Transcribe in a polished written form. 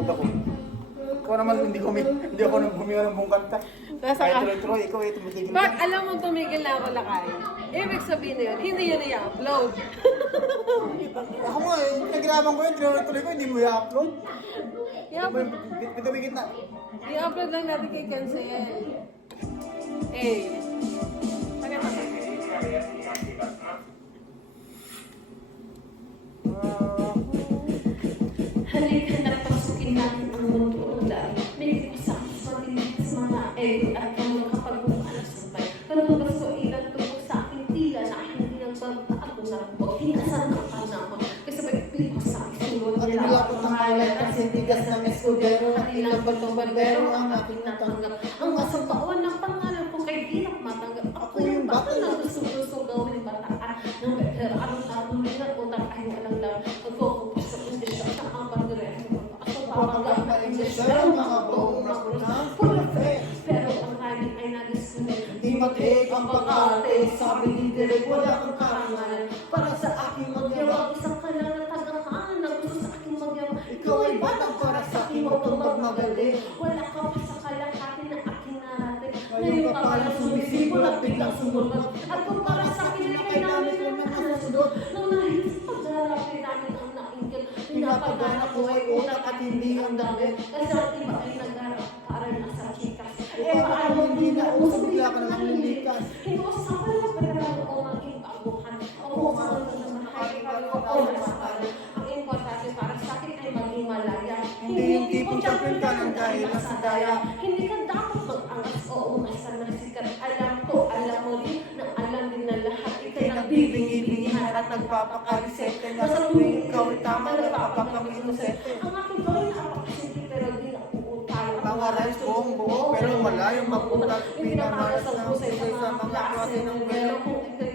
napagod ako. Ikaw naman, hindi ako nang huminga ng buong kanta. Nasa Kahit ka? tuloy-tuloy, ikaw ay tumitigil Pag ka. alam mo tumigil na ako lakay, ibig sabihin na yun, hindi yun i-upload. Ako nga eh, nagiraman ko yun, tinuloy-tuloy ko, hindi mo i-upload. I-upload, Bitumigit na. i-upload lang natin kay Cancel. Eh. Halika na pasukin natin ang mundo dahil may kusakit sa tinig sa mga at ang mga kapag-umalas ng bay. Palabas ko ilang tubo sa aking tila na hindi nang magpaako na po. Hinasan ang panahon. Kasi magpili ko sa aking sulod. At nilapot ang kalat at sintigas ng eskudero at ilang batong barbero ang aking natanggap. Ang kasabawan ng pangalan ko kay Dilak matanggap. Ako yung bata na gusto gawin bataan. Nang pero anong na utang ay walang lang. Pagkukupos sa kondisyon ng ang pagdire. Ako Papagang palingesero, mga buong nakuna, full of faith. pero ang aming ay nagisunod. Di matik ang pag-ate, sabi ni Derek, wala kang karangalan. Para sa aking Magyawa magyawa, isang kalala tagahaan na gusto sa aking magyawa. ikaw ay batang para sa aking magmagaling. Wala ka pa sa kalahati na aking narating. Ngayon ka palang sumisipol at biglang sumulot. At kung para sa akin ay kay namin ang nakasunod. Nung nahis pagdarapin namin ang nainggit. Pinapagana ko ay utak at hindi ang damit. Kasi ang iba ay nagharap para nasa chikas. Paano hindi na uso, bigla ka nalang lilikas. Hindi ko sa pala pero ako maging baguhan. Ako ang namahay ako nasasabi. Ang importante para sa akin ay maging malaya. Hindi yung tipong champion ka ng dahil nasa daya. Hindi ka dapat mag-angas o umasa ng sikat. Alam ko, alam mo rin, na alam din na lahat. Ika'y Nagbibingi-bingihan at nagpapakalisete na sa tuwing ikaw ay tama na napapakaminusete. Ang aking gawin ay napakasimple pero di na uutay. Mga rice buong buo pero malayong mabutat. Pinamalas ang husay sa mga klase ng welo. Kung ika'y